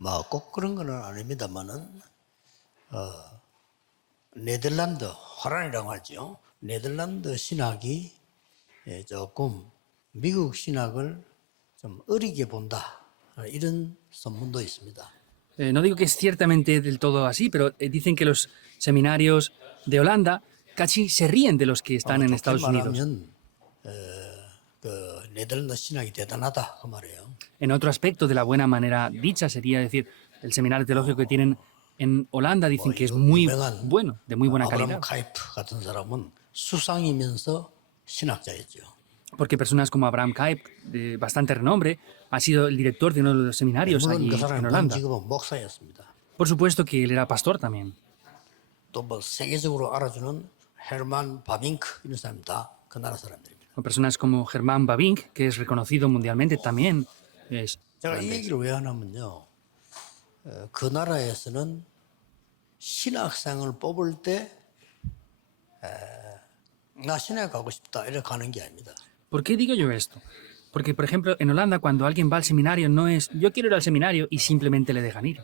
뭐 꼭 그런 건 아닙니다만은 네덜란드 호란이라고 하죠. 네덜란드 신학이 조금 미국 신학을 좀 어리게 본다 이런 소문도 있습니다. No digo que es ciertamente del todo así, pero dicen que los seminarios de Holanda casi se ríen de los que están en 좋게 Estados Unidos. 말하면 그 네덜란드 신학이 대단하다 그 말이에요. En otro aspecto de la buena manera dicha sería decir, el seminario teológico que tienen en Holanda dicen que es muy 유명한 bueno, de muy buena 아브라함 calidad. 카이프 같은 사람은 수상이면서 신학자였죠. Porque personas como Abraham Kuyp, de bastante renombre, ha sido el director de uno de los seminarios 물론 allí 그 en 사람의 본 Holanda. 직업은 목사였습니다. Por supuesto que él era pastor también. 또 뭐 세계적으로 알아주는 헤르만 바빙크 이런 사람 다 그 나라 사람들입니다. O personas como Germán Bavinck, que es reconocido mundialmente también. Es 제가 이 holandés. 얘기를 왜 하냐면요. 그 나라에서는 신학생을 뽑을 때 나 신학 가고 싶다 이렇게 가는 게 아닙니다. ¿Por qué digo yo esto? Porque, por ejemplo, en Holanda, cuando alguien va al seminario, no es yo quiero ir al seminario y simplemente le dejan ir.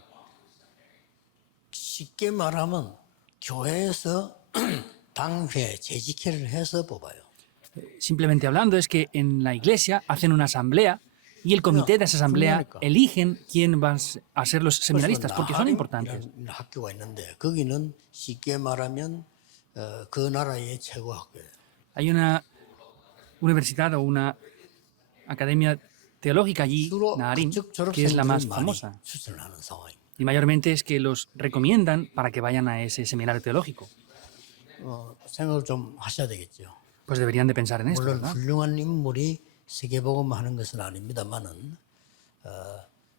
쉽게 말하면 교회에서 당회 재직회를 해서 뽑아요. Simplemente hablando, es que en la iglesia hacen una asamblea y el comité de esa asamblea eligen quién van a ser los seminaristas, porque son importantes. 나하림이라는 학교가 있는데 거기는 쉽게 말하면 그 나라의 최고 학교예요. Hay una universidad o una academia teológica allí, 주로 Naharim, 그쪽 que es la más 졸업생들은 많이 famosa. 추천을 하는 상황입니다. Y mayormente es que los recomiendan para que vayan a ese seminario teológico. 생각을 좀 하셔야 되겠죠. Pues deberían de pensar en esto, 물론 ¿verdad? 훌륭한 인물이 세계복음만 하는 것은 아닙니다만은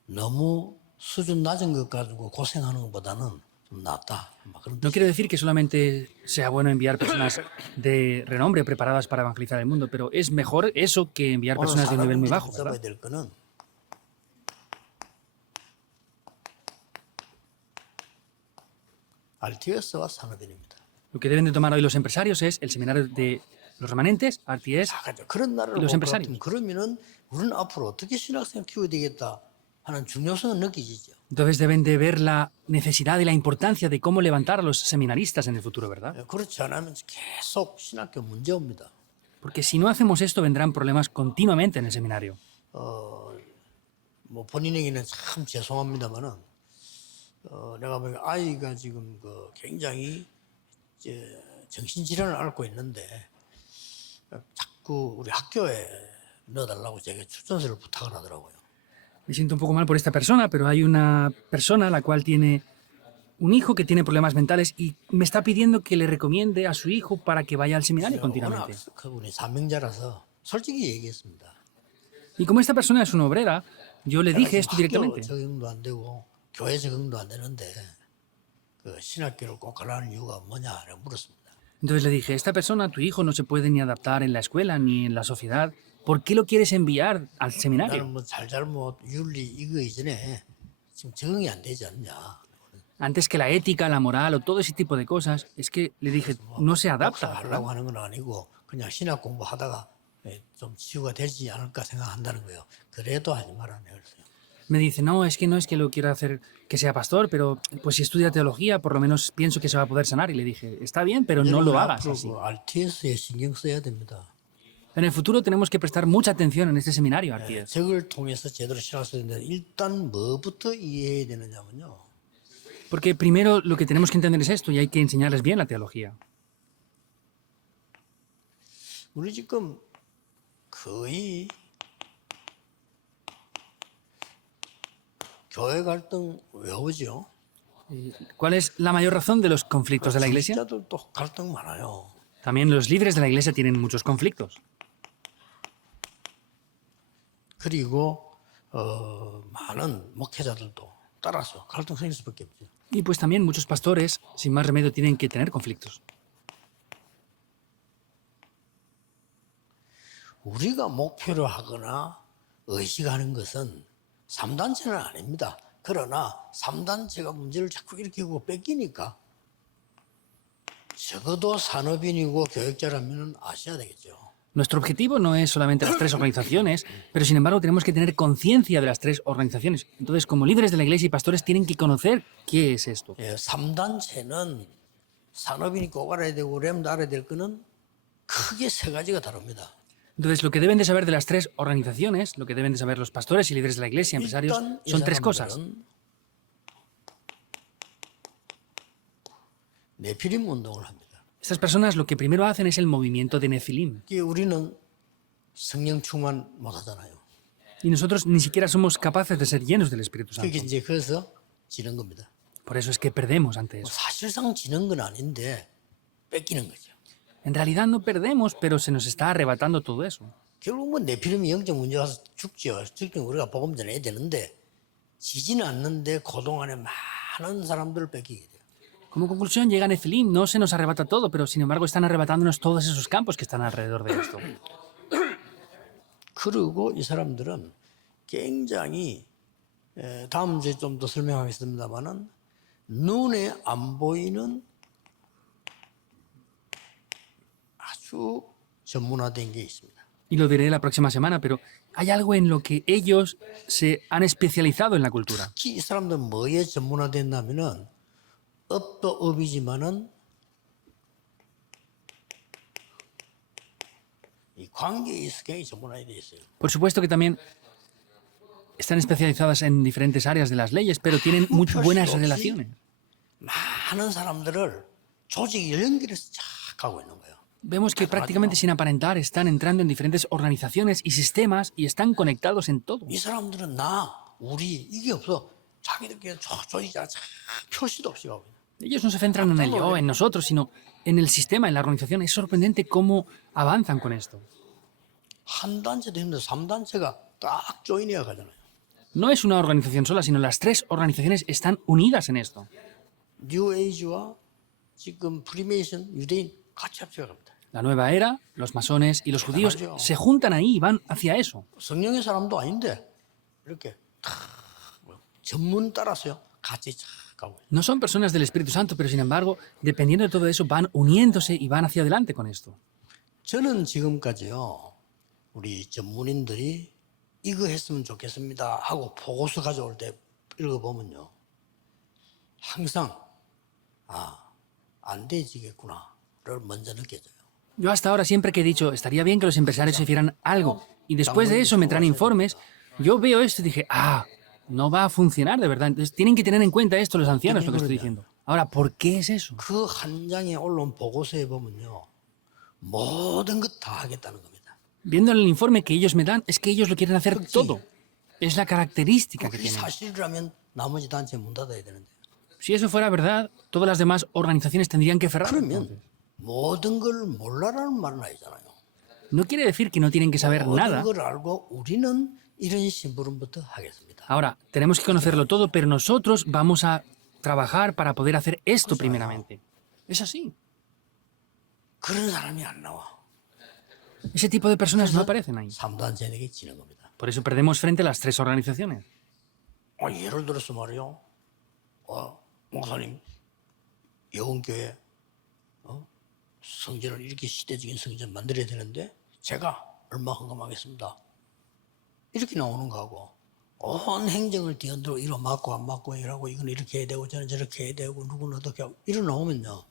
너무 수준 낮은 것 가지고 고생하는 것보다는 좀 낫다. 막 그런 No quiero decir que solamente sea bueno enviar personas de renombre preparadas para evangelizar el mundo, pero es mejor eso que enviar 오늘 personas de un nivel muy 사람들이 bajo, 붙잡아야 ¿verdad? 될 거는 RTS와 산업인입니다. Lo que deben de tomar hoy los empresarios es el seminario de los remanentes, RTS, 그런 나라를 los 볼 empresarios. 것 같으면 그러면은 우리는 앞으로 어떻게 신학생 키워야 되겠다 하는 중요성은 느끼지죠. Entonces deben de ver la necesidad y la importancia de cómo levantar a los seminaristas en el futuro, ¿verdad? 그렇지 않으면 계속 신학교 문제 옵니다. Porque si no hacemos esto vendrán problemas continuamente en el seminario. 뭐 본인에게는 참 죄송합니다만은 내가 보기엔 아이가 지금 그 굉장히 이제 정신질환을 앓고 있는데 자꾸 우리 학교에 넣어달라고 제가 추천서를 부탁을 하더라고요. Me siento un poco mal por esta persona, pero hay una persona la cual tiene un hijo que tiene problemas mentales y me está pidiendo que le recomiende a su hijo para que vaya al seminario 워낙 continuamente. 그분이 사명자라서 솔직히 얘기했습니다. Y como esta persona es una obrera, yo le dije esto 학교 directamente. 적응도 안 되고 교회 적응도 안 되는데 그 신학교를 꼭 가라는 이유가 뭐냐 라고 물었습니다. Entonces le dije, esta persona, tu hijo, no se puede ni adaptar en la escuela ni en la sociedad. ¿Por qué lo quieres enviar al seminario? 나는 뭐 잘잘못 윤리 이거 이전에 지금 적응이 안 되지 않냐. Antes que la ética, la moral o todo ese tipo de cosas, es que le dije, no se adapta, ¿verdad? 하려고 하는 건 아니고 그냥 신학 공부하다가 좀 치유가 되지 않을까 생각한다는 거예요. 그래도 하지 말라는 그랬어요. Me dice, no es que lo quiero hacer que sea pastor, pero pues si estudia teología, por lo menos pienso que se va a poder sanar. Y le dije, está bien, pero no lo hagas así. RTS에 신경 써야 됩니다. En el futuro tenemos que prestar mucha atención en este seminario, Arties. 적을 통해서 제대로 신학을 써야 되는데 일단 뭐부터 이해해야 되느냐면요. Porque primero lo que tenemos que entender es esto y hay que enseñarles bien la teología. 우리 지금 거의 교회 갈등 왜 오죠? ¿Cuál es la mayor razón de los conflictos de la iglesia? 진짜들도 갈등 많아요. También los líderes de la iglesia tienen muchos conflictos. 그리고 많은 목회자들도 따라서 갈등 생길 수밖에 없죠. Y pues también muchos pastores, sin más remedio, tienen que tener conflictos. 우리가 목표로 하거나 의식하는 것은 3단체는 아닙니다. 그러나 3단체가 문제를 자꾸 일으키고 뺏기니까 적어도 산업인이고 교육자라면 아셔야 되겠죠. Nuestro objetivo no es solamente las tres organizaciones, pero sin embargo tenemos que tener conciencia de las tres organizaciones. Entonces, como líderes de la iglesia y pastores, tienen que conocer qué es esto. 3단체는 산업인이 꼭 알아야 되고 우리도 알아야 될 거는 크게 세 가지가 다릅니다. Entonces, lo que deben de saber de las tres organizaciones, lo que deben de saber los pastores y líderes de la iglesia, empresarios, 일단 이 son tres cosas. 사람들은 네피림 운동을 합니다. Estas personas lo que primero hacen es el movimiento de Nefilim. 이게 우리는 성령 충만 못 하잖아요. Y nosotros ni siquiera somos capaces de ser llenos del Espíritu Santo. 그게 이제 그래서 지는 겁니다. Por eso es que perdemos ante eso. 사실상 지는 건 아닌데 뺏기는 거죠. En realidad no perdemos, pero se nos está arrebatando todo eso. 결국 뭐 네피림이 영적 문제 가서 죽죠. 죽긴 우리가 복음 전해야 되는데 지지는 않는데 그동안에 많은 사람들을 뺏기게 돼요. Como conclusión, llega Nefilim, no se nos arrebata todo, pero sin embargo están arrebatándonos todos esos campos que están alrededor de esto. 그리고 이 사람들은 굉장히 다음 주에 좀 더 설명하겠습니다만은 눈에 안 보이는 아주 전문화된 게 있습니다. Y lo diré la próxima semana, pero hay algo en lo que ellos se han especializado en la cultura. 특히 이 사람들은 뭐에 전문화됐냐면은 업도 업이지만은 이 관계에 있어 굉장히 전문화돼 있어요. Por supuesto que también están especializadas en diferentes áreas de las leyes, pero tienen muy buenas relaciones. 많은 사람들을 조직이 연결해서 쫙 가고 있는 거예요. Vemos que prácticamente sin aparentar están entrando en diferentes organizaciones y sistemas y están conectados en todo. 이 사람들은 나, 우리 이게 없어. 자기들끼리 조직이 쫙 표시도 없이 가고 있는. Ellos no se centran en el yo, en nosotros, sino en el sistema, en la organización. Es sorprendente cómo avanzan con esto. 한 단체도 힘든데 3단체가 딱 조인해야 가잖아요. No es una organización sola, sino las tres organizaciones están unidas en esto. 뉴 에이지와 지금 프리메이션 유대인 같이 합쳐야 갑니다. La nueva era, los masones y los judíos se juntan ahí y van hacia eso. 성령의 사람도 아닌데 이렇게 다 전문 따라서요 같이 쫙 가고 있어요. No son personas del Espíritu Santo, pero sin embargo, dependiendo de todo eso, van uniéndose y van hacia adelante con esto. 저는 지금까지요 우리 전문인들이 이거 했으면 좋겠습니다 하고 보고서 가져올 때 읽어보면요 항상 안 되지겠구나를 먼저 느껴져요. Yo hasta ahora siempre que he dicho, estaría bien que los empresarios hicieran algo, y después de eso me traen informes, yo veo esto y dije, no va a funcionar de verdad. Entonces tienen que tener en cuenta esto los ancianos, lo que estoy diciendo. Ahora, ¿por qué es eso? 그 한 장에 올라온 보고서에 보면요 모든 것 다 하겠다는 겁니다. Viendo el informe que ellos me dan, es que ellos lo quieren hacer todo. Es la característica que 그게 tienen. 사실이라면 나머지 단체 문 닫아야 되는데 Si eso fuera verdad, todas las demás organizaciones tendrían que cerrar. 그러면 모든 걸 몰라라는 말은 아니잖아요. No quiere decir que no tienen que saber nada. 모든 걸 알고 우리는 이런 심부름부터 하겠습니다. Ahora, tenemos que conocerlo todo, pero nosotros vamos a trabajar para poder hacer esto primeramente. Es así. 그런 사람이 안 나와. Ese tipo de personas no aparecen ahí. 3단체에게 지는 겁니다. Por eso perdemos frente a las tres organizaciones. 예를 들어서 말이요. 목사님, 영혼교회 성전을 이렇게 시대적인 성전 만들어야 되는데 제가 얼마 헌금하겠습니다. 이렇게 나오는 거하고 온 행정을 뒤흔들고 이거 맞고 안 맞고 이러고 이건 이렇게 해야 되고 저는 저렇게 해야 되고 누구는 어떻게 하고 이러 나오면요.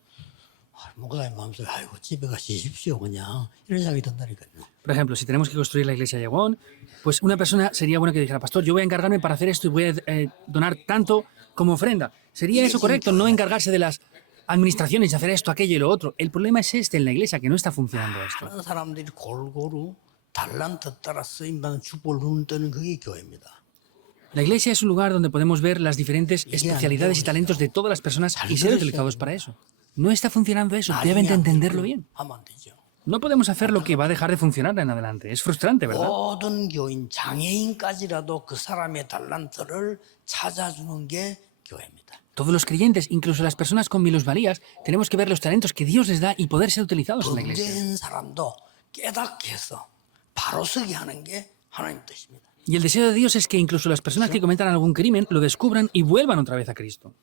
목사님 마음속에 아이고 집에 가시십시오 그냥 이런 생각이 든다니까요. Por ejemplo, si tenemos que construir la iglesia de Yagón, pues una persona sería bueno que dijera, pastor, yo voy a encargarme para hacer esto y voy a donar tanto como ofrenda. ¿Sería eso correcto? No encargarse de las administraciones y hacer esto, aquello y lo otro. El problema es este en la iglesia, que no está funcionando esto. 많은 사람들이 골고루 달란트 따라 쓰임받는 축복을 눈뜨는 그게 교회입니다. La iglesia es un lugar donde podemos ver las diferentes especialidades y talentos de todas las personas y ser utilizados para eso. No está funcionando eso, deben de entenderlo bien. 하면 안 되죠. No podemos hacer lo que va a dejar de funcionar en adelante. Es frustrante, ¿verdad? 모든 교인, 장애인까지라도 그 사람의 달란트를 찾아주는 게 교회입니다. Todos los creyentes, incluso las personas con minusvalías, tenemos que ver los talentos que Dios les da y poder ser utilizados en la iglesia. 범죄한 사람도 깨닫게 해서 바로 서게 하는 게 하나님 뜻입니다. Y el deseo de Dios es que incluso las personas que cometan algún crimen lo descubran y vuelvan otra vez a Cristo.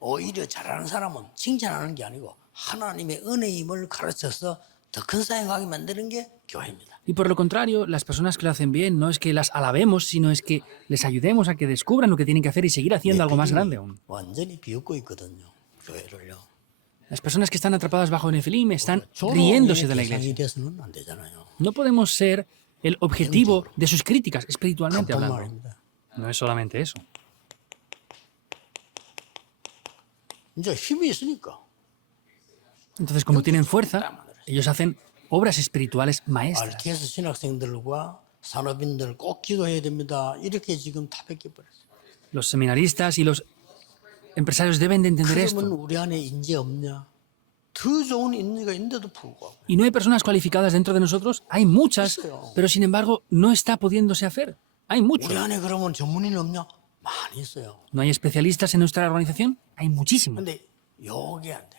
오히려 잘하는 사람은 칭찬하는 게 아니고 하나님의 은혜임을 가르쳐서 더 큰 사회 가게 만드는 게 교회입니다. Y por lo contrario, las personas que lo hacen bien no es que las alabemos, sino es que les ayudemos a que descubran lo que tienen que hacer y seguir haciendo algo más grande aún. 완전히 비웃고 있거든요. 교회를요. Las personas que están atrapadas bajo Nefilim están 조롱의 riéndose de la 대상이 iglesia. 돼서는 안 되잖아요. No podemos ser el objetivo de sus críticas, espiritualmente 그뿐 hablando. 말입니다. No es solamente eso. 이제 힘이 있으니까 Entonces, como tienen fuerza, ellos hacen obras espirituales maestras. RTS 신학생들과 산업인들 꼭 기도해야 됩니다. 이렇게 지금 다 뺏겨버렸어요. Los seminaristas y los empresarios deben de entender 그러면 esto. 우리 안에 인재 없냐? 더 좋은 인재가 있는데도 불구하고 Y no hay personas cualificadas dentro de nosotros. Hay muchas, pero sin embargo no está pudiéndose hacer. Hay muchos. 우리 안에 그러면 전문인 없냐? 많이 있어요. ¿No hay especialistas en nuestra organización? Hay muchísimos. 근데 요게 안 돼.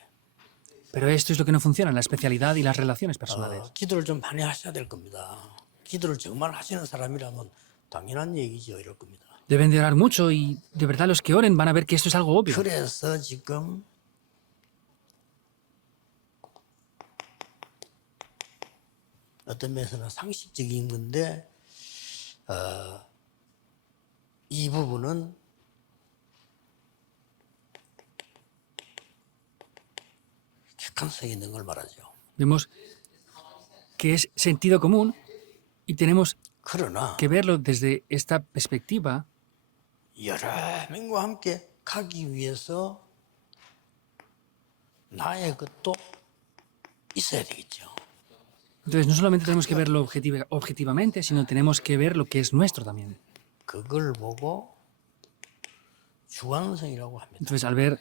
Pero esto es lo que no funciona, la especialidad y las relaciones personales. 기도를 좀 많이 하셔야 될 겁니다. 기도를 정말 하시는 사람이라면 당연한 얘기죠. 이럴 겁니다. Deben de orar mucho y de verdad los que oren van a ver que esto es algo obvio. 그래서 지금 어떤 면에서는 상식적인 건데 이 부분은 객관성이 있는 걸 말하죠. Vemos que es sentido común y tenemos 그러나 que verlo desde esta perspectiva. 여러 명과 함께 가기 위해서 나의 것도 있어야 되겠죠. Entonces no solamente tenemos que verlo objetivamente, sino tenemos que ver lo que es nuestro también. 그걸 보고 주관성이라고 합니다. Entonces al ver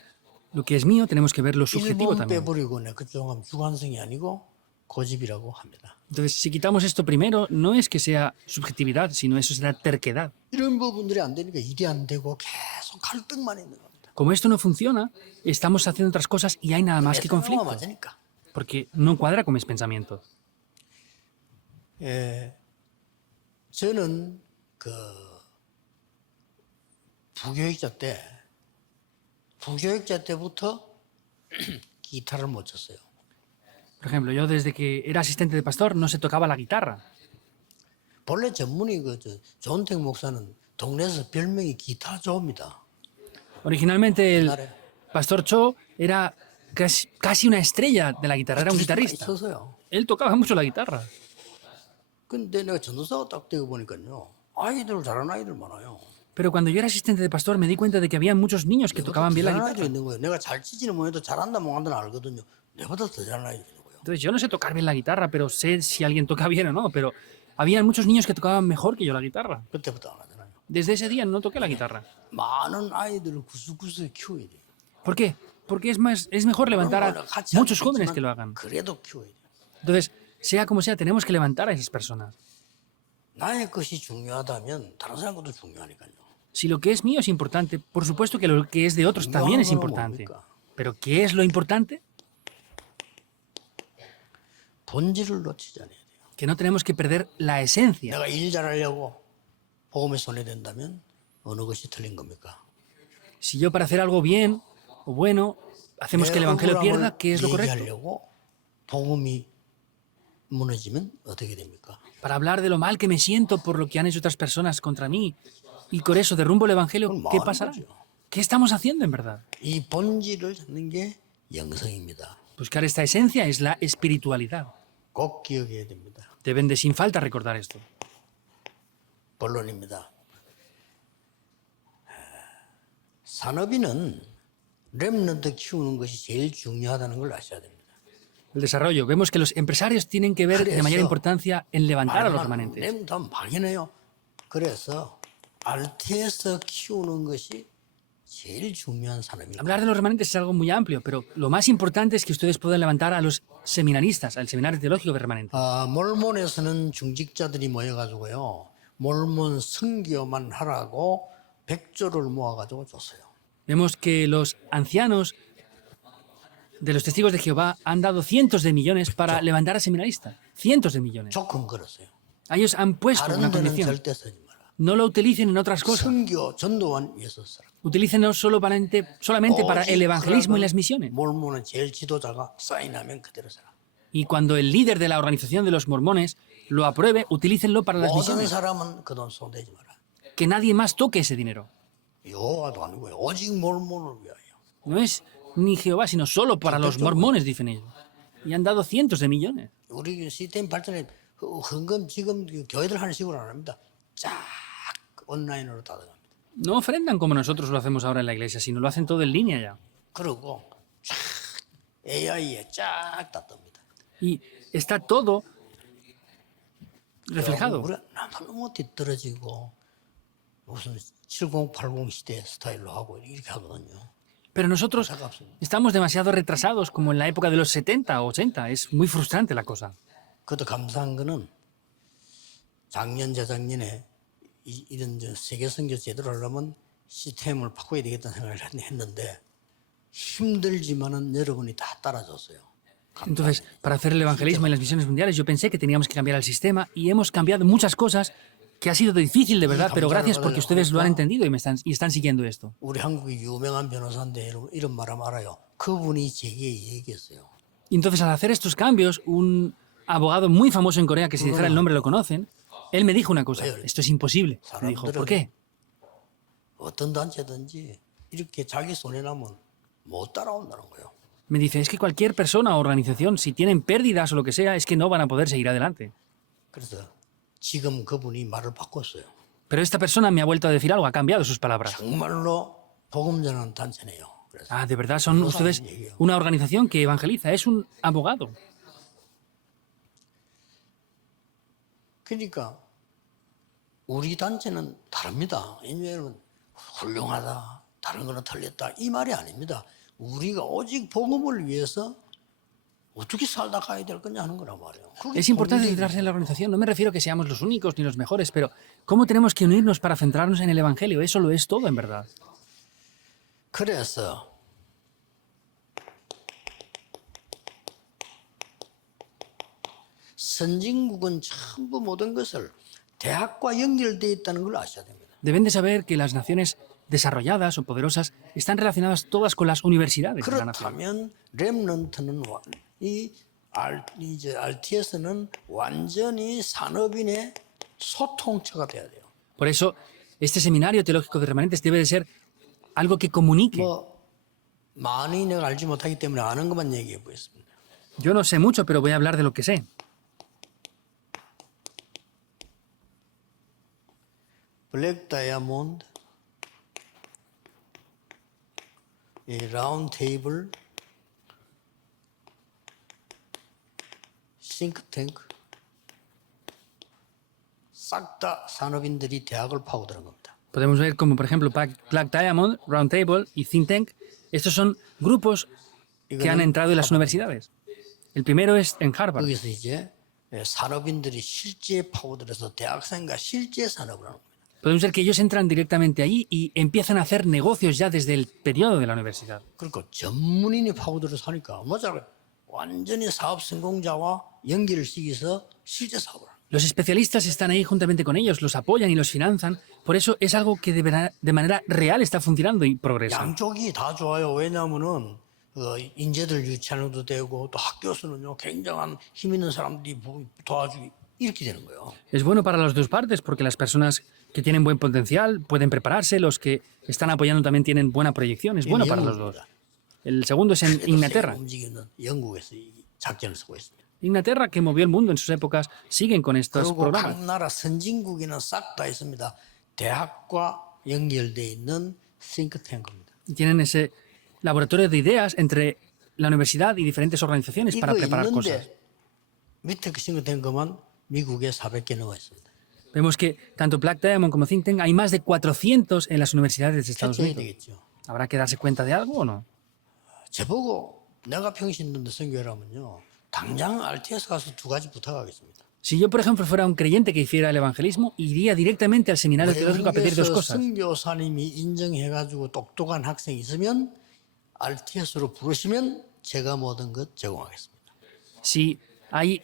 lo que es mío, tenemos que ver lo subjetivo 1번 también. 빼버리고 내 그쪽 하면 주관성이 아니고 고집이라고 합니다. Entonces si quitamos esto primero, no es que sea subjetividad, sino eso será terquedad. 이런 부분들이 안 되니까 일이 안 되고 계속 갈등만 있는 겁니다. Como esto no funciona, estamos haciendo otras cosas y hay nada más 내 que 생각만 conflicto, 맞으니까. porque no cuadra con mis pensamientos. 저는 그 부교육자 때부터 기타를 못 쳤어요. Por ejemplo, yo desde que era asistente de pastor no se tocaba la guitarra. 본래 전문이 조은택 목사는 동네에서 별명이 기타 조입니다. Originalmente el 옛날에 pastor Cho era casi una estrella de la guitarra, era un guitarrista. 있어서요. Él tocaba mucho la guitarra. 근데 내가 전도사가 딱 되고 보니까요, 아이들 잘하는 아이들 많아요. Pero cuando yo era asistente de pastor me di cuenta de que había muchos niños que tocaban bien la 잘하는 아이들이 guitarra. 있는 거예요. 내가 잘 치지는 못해도 잘한다 못한다는 알거든요. 내보다 더 잘하는 아이들이 있는 거예요. Entonces yo no sé tocar bien la guitarra, pero sé si alguien toca bien o no. Pero había muchos niños que tocaban mejor que yo la guitarra. 그때부터 안 하잖아요. Desde ese día no toqué la guitarra. 많은 아이들을 구석구석에 키워야 돼요. ¿Por qué? Porque es mejor levantar a 같이 muchos 하면 jóvenes 되지만 que lo hagan. 그래도 키워야 돼요. Entonces, sea como sea, tenemos que levantar a esas personas. 나의 것이 중요하다면 다른 사람 것도 중요하니까요. Si lo que es mío es importante, por supuesto que lo que es de otros también es importante. Pero ¿qué es lo importante? 본질을 놓치지 않아야 돼요. Que no tenemos que perder la esencia. 내가 일 잘하려고 복음에 손해된다면 어느 것이 틀린 겁니까? Si yo para hacer algo bien o bueno hacemos que el evangelio pierda, ¿qué es lo correcto? 얘기하려고 복음이 무너지면 어떻게 됩니까? Para hablar de lo mal que me siento por lo que han hecho otras personas contra mí y con eso derrumbo el evangelio, ¿qué pasará? ¿Qué estamos haciendo en verdad? 이 본질을 찾는 게 영성입니다. Buscar esta esencia es la espiritualidad. 꼭 기억해야 됩니다. Deben de sin falta recordar esto. 본론입니다. 산업인은 렘넌트 키우는 것이 제일 중요하다는 걸 아셔야 됩니다. El desarrollo. Vemos que los empresarios tienen que ver de mayor importancia en levantar a los remanentes. 렘넌트 막연해요. 그래서 RTS 키우는 것이 제일 중요한 산업입니다. Hablar de los remanentes es algo muy amplio, pero lo más importante es que ustedes puedan levantar a los seminaristas, al seminario teológico de remanentes. 몰몬에서는 중직자들이 모여가지고요. 몰몬 선교만 하라고 100조를 모아가지고 줬어요. Vemos que los ancianos de los testigos de Jehová han dado cientos de millones para levantar a seminaristas. Cientos de millones. 조건 걸었어요. A ellos han puesto 다른 una 데는 condición. 절대 쓰지 마라. No lo utilicen en otras cosas. 선교, 전도원 위해서 쓰라. Utilícenlo solamente para el evangelismo y las misiones. 몰몬은 제일 지도자가 사인하면 그대로 쓰라. y cuando el líder de la organización de los mormones lo apruebe, utilícenlo para las 모든 misiones. 사람은 그 돈 손대지 마라. Que nadie más toque ese dinero. 여호와도 아니고요. 오직 몰몬을 위하여. No es ni Jehová, sino solo para los mormones, dicen ellos. Y han dado cientos de millones. 우리 시스템 발전에 헌금 지금 교회들 하는 식으로 안 합니다. 쫙 온라인으로 다 들어갑니다. No ofrendan como nosotros lo hacemos ahora en la iglesia, sino lo hacen todo en línea ya. 그러고 쫙 AI에 쫙 다 뜹니다. Y está todo reflejado. 우리가 너무 뒤떨어지고 무슨 7080 시대 스타일로 하고 이렇게 하거든요. Pero nosotros 안타깝습니다. estamos demasiado retrasados, como en la época de los 70 o 80. Es muy frustrante la cosa. 그것도 감사한 거는 작년 재작년에 이런 세계 선교 제대로 하려면 시스템을 바꿔야 되겠다는 생각을 했는데 힘들지만은 여러분이 다 따라줬어요. Entonces, para hacer el evangelismo y las misiones mundiales, yo pensé que teníamos que cambiar el sistema y hemos cambiado muchas cosas que ha sido difícil de verdad, pero gracias porque ustedes lo han entendido y están siguiendo esto. 우리 한국의 유명한 변호사인데 이런 말 하면 알아요. 그분이 제게 얘기했어요. Y entonces, al hacer estos cambios, un abogado muy famoso en Corea, que si dijera el nombre lo conocen, él me dijo una cosa: esto es imposible. Me dijo, ¿por qué? 어떤 단체든지 이렇게 자기 손해 나면 못 따라온다는 거예요. Me dice, es que cualquier persona o organización, si tienen pérdidas o lo que sea, es que no van a poder seguir adelante. 그래서 지금 그분이 말을 바꿨어요. Pero esta persona me ha vuelto a decir algo, ha cambiado sus palabras. 정말로 복음 전하는 단체네요. 그래서 Ah, de verdad, son ustedes una organización que evangeliza, es un abogado. 그러니까 우리 단체는 다릅니다. 왜냐하면 훌륭하다, 다른 거는 틀렸다 이 말이 아닙니다. 우리가 오직 복음을 위해서 어떻게 살다 가야 될 거냐 하는 거란 말이에요. 그게 Es importante 본질이에요. centrarse en la organización. No me refiero a que seamos los únicos ni los mejores, pero cómo tenemos que unirnos para centrarnos en el Evangelio. Eso lo es todo, en verdad. 그래서 선진국은 전부 모든 것을 대학과 연결되어 있다는 걸 아셔야 됩니다. Deben de saber que las naciones desarrolladas o poderosas están relacionadas todas con las universidades de la nación. 그렇다면 렘넌트는 이제 RTS는 완전히 산업인의 소통처가 돼야 돼요. Por eso, este seminario teológico de remanentes debe de ser algo que comunique. 뭐 많이 내가 알지 못하기 때문에 아는 것만 얘기해 보겠습니다. Yo no sé mucho, pero voy a hablar de lo que sé. 블랙 다이아몬드, 이 라운드 테이블, 싱크탱크 싹 다 산업인들이 대학을 파고드는 겁니다. Podemos ver como, por ejemplo, Black Diamond, Round Table y Think Tank. Estos son grupos que han entrado en las universidades. El primero es en Harvard. 여기서 이제 산업인들이 실제 파고들어서 대학생과 실제 산업을 하는 겁니다. Podemos ver que ellos entran directamente allí y empiezan a hacer negocios ya desde el periodo de la universidad. 그러니까 전문인이 파고들어서 하니까 뭐죠? 완전히 사업 성공자와 연결을 시켜서 실제 사업을 하는 거예요. Los especialistas están ahí juntamente con ellos, los apoyan y los financian. Por eso es algo que de manera real está funcionando y progresa. 양쪽이 다 좋아요. 왜냐하면은 인재들 유치하는 것도 되고 또 학교에서는요 굉장한 힘 있는 사람들이 도와주기 이렇게 되는 거예요. Es bueno para las dos partes porque las personas que tienen buen potencial pueden prepararse, los que están apoyando también tienen buena proyección. Es bueno para los dos. El segundo es en Inglaterra. 움직이는 영국에서 이 작전을 쓰고 있습니다. Inglaterra, que movió el mundo en sus épocas, siguen con estos 그리고 programas. 각 나라 선진국에는 싹 다 있습니다. 대학과 연결돼 있는 싱크탱크입니다. Y tienen ese laboratorio de ideas entre la universidad y diferentes organizaciones para 이거 preparar cosas. 있는데 밑에 그 싱크탱크만 미국에 400개 나와 있습니다. Vemos que tanto Black Diamond como Think Tank hay más de 400 en las universidades de Estados 해야 Unidos. 되겠죠. ¿Habrá que darse cuenta de algo o no? 저보고 내가 평신도인데 선교하라면요. 당장 RTS 가서 두 가지 부탁하겠습니다. Si yo, por ejemplo, fuera un creyente que hiciera el evangelismo, iría directamente al seminario teológico a pedir dos 외국에서 cosas. 선교사님이 인정해가지고 똑똑한 학생이 있으면 RTS로 부르시면 제가 모든 것 제공하겠습니다. Si hay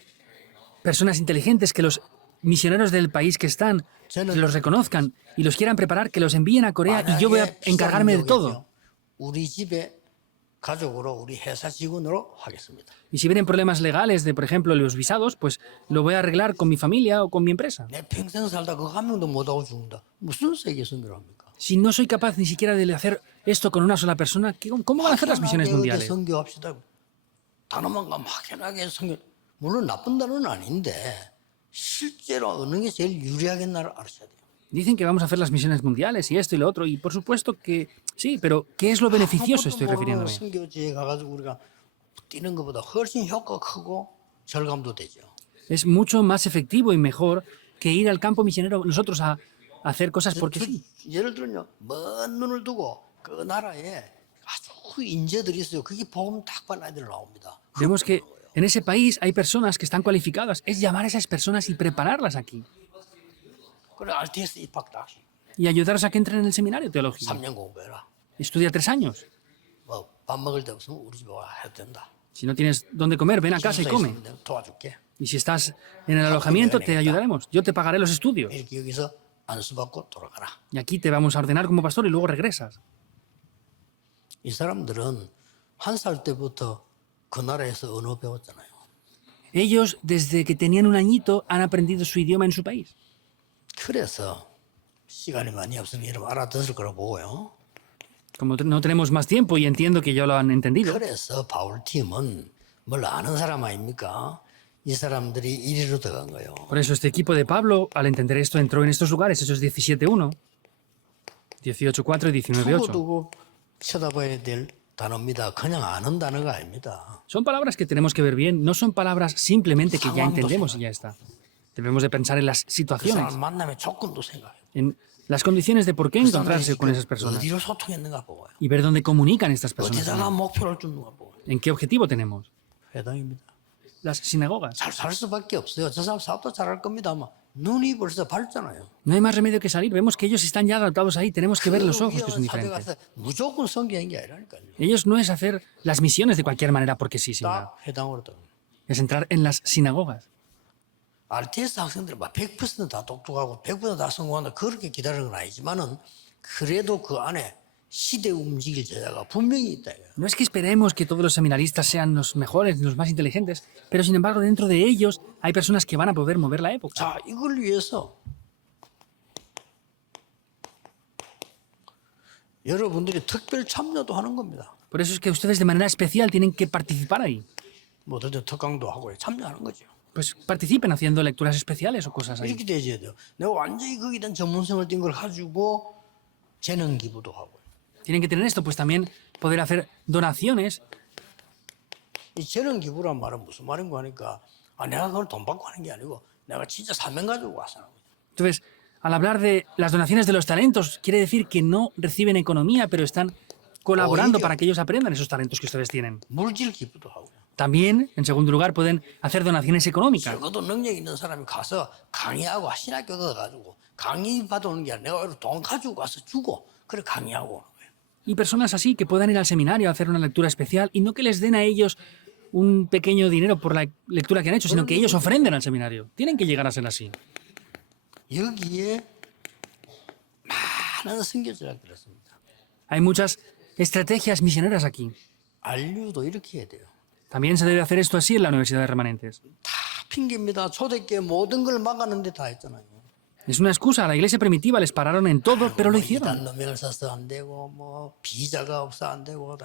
personas inteligentes que los misioneros del país que están que los reconozcan y los quieran preparar, que los envíen a Corea y yo voy a encargarme de todo. 우리 집에 가족으로 우리 회사 직원으로 하겠습니다. Y si vienen problemas legales de, por ejemplo, los visados, pues lo voy a arreglar con mi familia o con mi empresa. 내 평생 살다 그거 한 명도 못 하고 죽는다. 무슨 세계 선교를 합니까? Si no soy capaz ni siquiera de hacer esto con una sola persona, ¿cómo van a hacer las misiones 어디 mundiales? 선교합시다. 단어만 가면 막연하게 선교. 물론 나쁜 단어는 아닌데 실제로 어느 게 제일 유리하게 나를 알아셔야 돼요. Dicen que vamos a hacer las misiones mundiales y esto y lo otro, y por supuesto que sí, pero ¿qué es lo beneficioso? Estoy refiriéndome. 선교지에 가가지고 우리가 뛰는 것보다 훨씬 효과가 크고 절감도 되죠. Es mucho más efectivo y mejor que ir al campo misionero nosotros a hacer cosas porque sí. 예를 들면요, 먼 눈을 두고 그 나라에 아주 인재들이 있어요. 그게 복음 딱 받는 아이들 나옵니다. Vemos que en ese país hay personas que están cualificadas. Es llamar a esas personas y prepararlas aquí. 그래 RTS 입학 딱 Y ayudarlos a que entren en el seminario teológico. 3년 공부해라. Estudia 3 años. 뭐 밥 먹을 데 없으면 우리 집에 와 해도 된다. Si no tienes dónde comer, ven a casa y 기숙사에 come. 있으면 내가 도와줄게. Y si estás en el alojamiento, te ayudaremos. Yo te pagaré los estudios. 이렇게 여기서 안수받고 돌아가라. Y aquí te vamos a ordenar como pastor y luego regresas. 이 사람들은 1살 때부터 그 나라에서 언어 배웠잖아요. Ellos, desde que tenían un añito, han aprendido su idioma en su país. 그래서 시간이 많이 없으면 여러분 알아듣을 거라고 보고요. Como no tenemos más tiempo y entiendo que ya lo han entendido, 그래서 바울 팀은 뭘 아는 사람 아닙니까? 이 사람들이 이리로 들어간 거예요. por eso este equipo de Pablo, al entender esto, entró en estos lugares, Hechos 17.1, 18.4 y 19.8. 두고 쳐다봐야 될 단어입니다. 그냥 아는 단어가 아닙니다. Son palabras que tenemos que ver bien, no son palabras simplemente que ya entendemos y ya está. Debemos de pensar en las 그 situaciones, 사람 만남의 조건도 생각해요. en las condiciones de por qué 그 encontrarse con esas personas 어디로 소통했는가 보고요. y ver dónde comunican estas personas, 어디다가 목표를 주는가 보고요. en qué objetivo tenemos. 회당입니다. Las sinagogas. 잘 살 수밖에 없어요. 저 사람 사업도 잘할 겁니다. 아마 눈이 벌써 밝잖아요. No hay más remedio que salir. Vemos que ellos están ya adaptados ahí. Tenemos que ver los ojos que son 위험한 사대 diferentes. 가서 무조건 성경인 게 아니라니까요. Ellos no es hacer las misiones de cualquier manera porque sí, sin nada. 딱 회당으로 들어. Es entrar en las sinagogas. RTS 학생들 막 100%다 똑똑하고 100%다 성공한다 그렇게 기다리는 건 아니지만은 그래도 그 안에 시대 움직일 제자가 분명히 있다. 이거예요. No es que esperemos que todos los seminaristas sean los mejores, los más inteligentes, pero sin embargo dentro de ellos hay personas que van a poder mover la época. 자, 이걸 위해서 여러분들이 특별 참여도 하는 겁니다. Por eso es que ustedes de manera especial tienen que participar ahí. 뭐 어떤 특강도 하고 참여하는 거죠. Pues participen haciendo lecturas especiales o cosas ahí. 이렇게 돼야 돼요. 내가 완전히 거기에 대한 전문성을 띈 걸 가지고 재능 기부도 하고. Tienen que tener esto, pues también poder hacer donaciones. 이 재능 기부란 말은 무슨 말인가 하니까 내가 그걸 돈 받고 하는 게 아니고 내가 진짜 사명 가지고 와서 하는 거죠. Entonces, al hablar de las donaciones de los talentos, quiere decir que no reciben economía, pero están colaborando para que ellos aprendan esos talentos que ustedes tienen. 물질 기부도 하고요. También, en segundo lugar, pueden hacer donaciones económicas. 적어도 능력 있는 사람이 가서 강의하고 신학교 가가지고 강의 받아오는 게 아니라 내가 돈 가지고 가서 주고 그래 강의하고 오는 거예요. Y personas así que puedan ir al seminario a hacer una lectura especial y no que les den a ellos un pequeño dinero por la lectura que han hecho, sino que ellos ofrenden al seminario. Tienen que llegar a ser así. 여기에 많은 선교지가 들었습니다. Hay muchas estrategias misioneras aquí. 안류도 이렇게 해야 돼요. También se debe hacer esto así en la Universidad de Remanentes. 다 핑계입니다. 초대교회 모든 걸 막았는데 다 했잖아요. Es una excusa. A la iglesia primitiva les pararon en todo, pero lo hicieron. 이단 노명을 써서 안 되고 뭐 비자가 없어 안 되고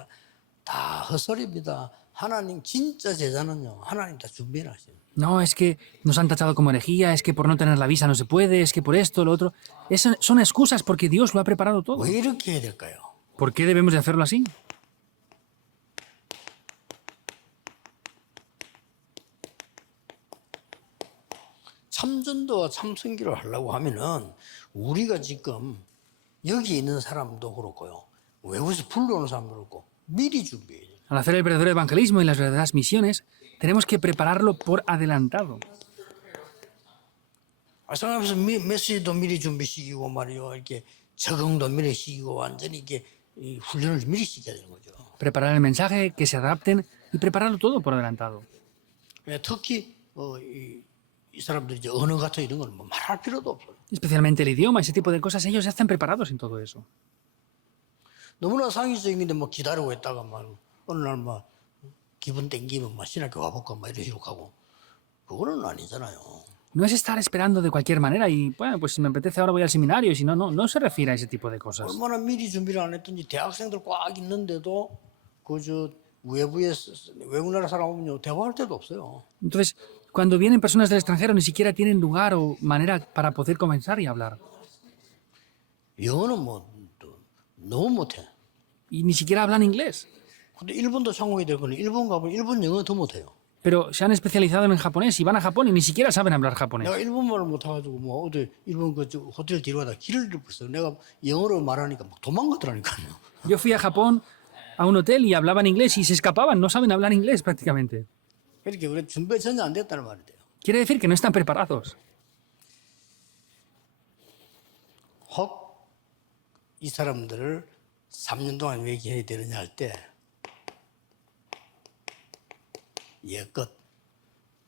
다 헛소리입니다. 하나님 진짜 제자는요. 하나님 다 준비하시죠. No, es que nos han tachado como herejía, es que por no tener la visa no se puede, es que por esto, lo otro. Son excusas porque Dios lo ha preparado todo. 왜 이렇게 해야 될까요? ¿Por qué debemos de hacerlo así? 참전도와 참선기를 하려고 하면은 우리가 지금 여기 있는 사람도 그렇고요. 외국에서 불러오는 사람도 그렇고 미리 준비해야 돼요. Al hacer el verdadero evangelismo y las verdaderas misiones, tenemos que prepararlo por adelantado. 생각해서 메시지도 미리 준비시키고 말이요. 이렇게 적응도 미리 시키고 완전히 이렇게 이 훈련을 미리 시켜야 되는 거죠. Preparar el mensaje, que se adapten y prepararlo todo por adelantado. 특히 이 사람들이 이제 언어 같은 이런 걸 뭐 말할 필요도 없어요. Especialmente el idioma, ese tipo de cosas, ellos ya están preparados en todo eso. 너무나 상식적인데 뭐 기다리고 있다가 말 어느 날 막 기분 땡기면 막 신학교 와볼까 막 이런 식으로 가고 그거는 아니잖아요. No es estar esperando de cualquier manera y, bueno, pues si me apetece ahora voy al seminario, si no, no se refiere a ese tipo de cosas. 얼마나 미리 준비를 안 했든지 대학생들 꽉 있는데도 그저 외부에 외국 나라 사람 오면요 대화할 데도 없어요. Entonces, cuando vienen personas del extranjero ni siquiera tienen lugar o manera para poder comenzar y hablar. 영어는 뭐 또 너무 못해. Y ni siquiera hablan inglés. 근데 일본도 상공이 될 거는 일본 가면 일본 영어 더 못해요. Pero se han especializado en el japonés y van a Japón y ni siquiera saben hablar japonés. 내가 일본말을 못해가지고 뭐 어디 일본 그 호텔 뒤로 가다 길을 잃어버렸어요. 내가 영어로 말하니까 막 도망가더라니까요. Yo fui a Japón a un hotel y hablaban inglés y se escapaban, no saben hablar inglés prácticamente. 그렇게 그래 준비 전혀 안 됐다는 말이 돼요. Quiere decir que no están preparados. 혹 이 사람들을 3년 동안 왜 해야 되느냐 할 때 예껏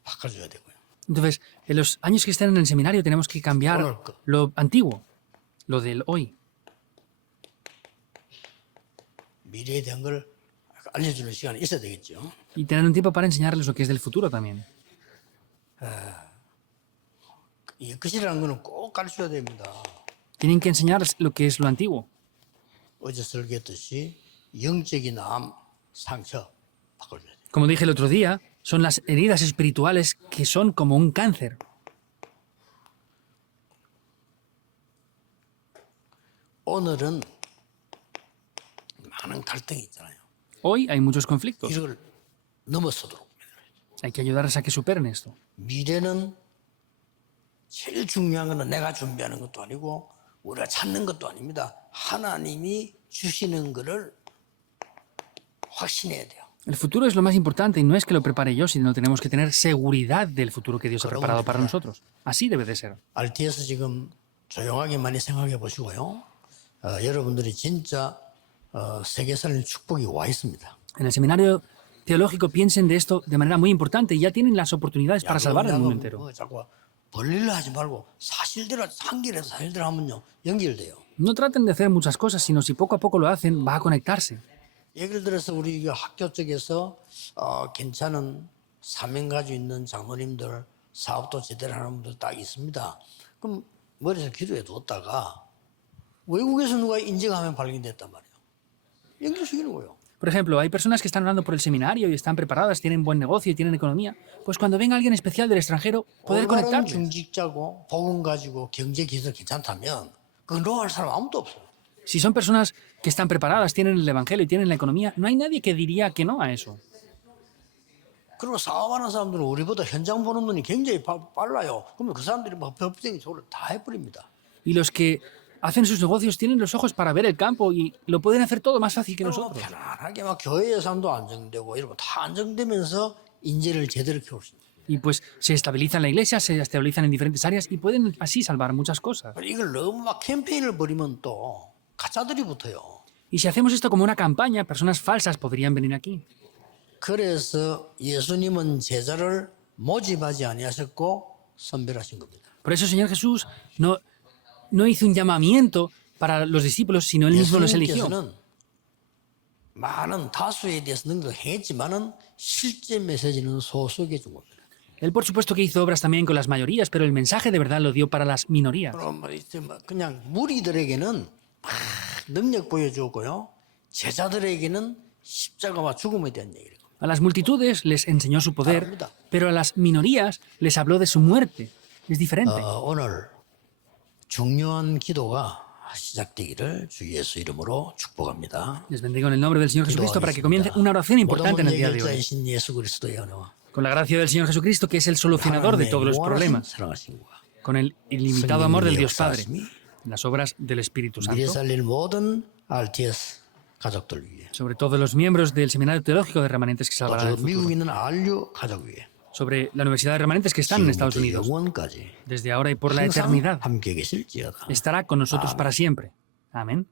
바꿔줘야 되고요. Entonces, en los años que estén en el seminario tenemos que cambiar lo antiguo, lo del hoy. 미래에 대한 걸 알려주는 시간이 있어야 되겠죠. Y tener un tiempo para enseñarles lo que es del futuro también. 이 끝이라는 거는 꼭 가르쳐야 됩니다. Tienen que enseñarles lo que es lo antiguo. 어제 설계했듯이 영적인 암, 상처 바꿔줘야 돼요. Como dije el otro día, son las heridas espirituales que son como un cáncer. 오늘은 많은 갈등이 있잖아요. Hoy hay muchos conflictos. 이걸 넘어서도록. Hay que ayudarles a que superen esto. 미래는 제일 중요한 거는 내가 준비하는 것도 아니고 우리가 찾는 것도 아닙니다. 하나님이 주시는 거를 확신해야 돼요. El futuro es lo más importante y no es que lo prepare yo, sino tenemos que tener seguridad del futuro que Dios ha preparado para nosotros. Así debe de ser. RT에서 지금 조용하게 많이 생각해 보시고요. 여러분들이 진짜 세계 살릴 축복이 와 있습니다. En el seminario teológico piensen de esto de manera muy importante y ya tienen las oportunidades para salvar el mundo entero. 뭐 자꾸 벌리려 하지 말고 사실대로 한길에서 사실대로 하면요 연결돼요. No traten de hacer muchas cosas, sino si poco a poco lo hacen, va a conectarse. 예를 들어서 우리 학교 쪽에서 괜찮은 사명 가지고 있는 장로님들 사업도 제대로 하는 분들 딱 있습니다. 그럼 머리에서 기도해 뒀다가 외국에서 누가 인정하면 발견됐단 말이에요. 연결시키는 거예요. Por ejemplo, hay personas que están orando por el seminario y están preparadas, tienen buen negocio y tienen economía. Pues cuando venga alguien especial del extranjero, poder 올바른 conectarles. 중직자고 복음 가지고 경제 기술 괜찮다면 그거 노할 사람 아무도 없어요. Si son personas que están preparadas, tienen el evangelio y tienen la economía, no hay nadie que diría que no a eso. 그리고 사업하는 사람들은 우리보다 현장 보는 눈이 굉장히 빨라요. 그러면 그 사람들이 막 법정이 저를 다 해버립니다. Y los que hacen sus negocios tienen los ojos para ver el campo y lo pueden hacer todo más fácil que 그리고 nosotros. 편안하게 막 교회 예산도 안정되고 이러고 다 안정되면서 인재를 제대로 키울 수 있어요. Y pues se estabilizan la iglesia, se estabilizan en diferentes áreas y pueden así salvar muchas cosas. 이걸 너무 막 캠페인을 벌이면 또 가짜들이 붙어요. Y si hacemos esto como una campaña, personas falsas podrían venir aquí. 그래서 예수님은 제자를 모집하지 아니하셨고 선별하신 겁니다. Por eso el Señor Jesús no hizo un llamamiento para los discípulos, sino Él mismo los eligió. 예수님께서는 많은 다수에 대해서 능력 행했지만은 실제 메시지는 소수에게 준 겁니다. Él, por supuesto, que hizo obras también con las mayorías, pero el mensaje de verdad lo dio para las minorías. 그럼 그냥 무리들에게는 막 능력 보여주었고요. 제자들에게는 십자가와 죽음에 대한 얘기를. A las multitudes les enseñó su poder, pero a las minorías les habló de su muerte. Es diferente. 오늘 중요한 기도가 시작되기를 주 예수 이름으로 축복합니다. Les bendigo en el nombre del Señor Jesucristo para que comience una oración importante en el día de hoy. 해결자이신 예수 그리스도의 은혜와 Con la gracia del Señor Jesucristo, que es el solucionador de todos los problemas. 사랑하신과 Con el ilimitado amor del Dios Padre. Las obras del Espíritu 미래 Santo. 살릴 모든 RTS 가족들 위해 Sobre todos los miembros del Seminario Teológico de Remanentes que 또 salvarán el 저 미국에 futuro. 있는 RU 가족 위해 Sobre la Universidad de Remanentes que están en Estados 지금부터 Unidos. 영원까지 Desde ahora y por la 항상 eternidad. 함께 계실지어다. Estará con nosotros para siempre. Amén.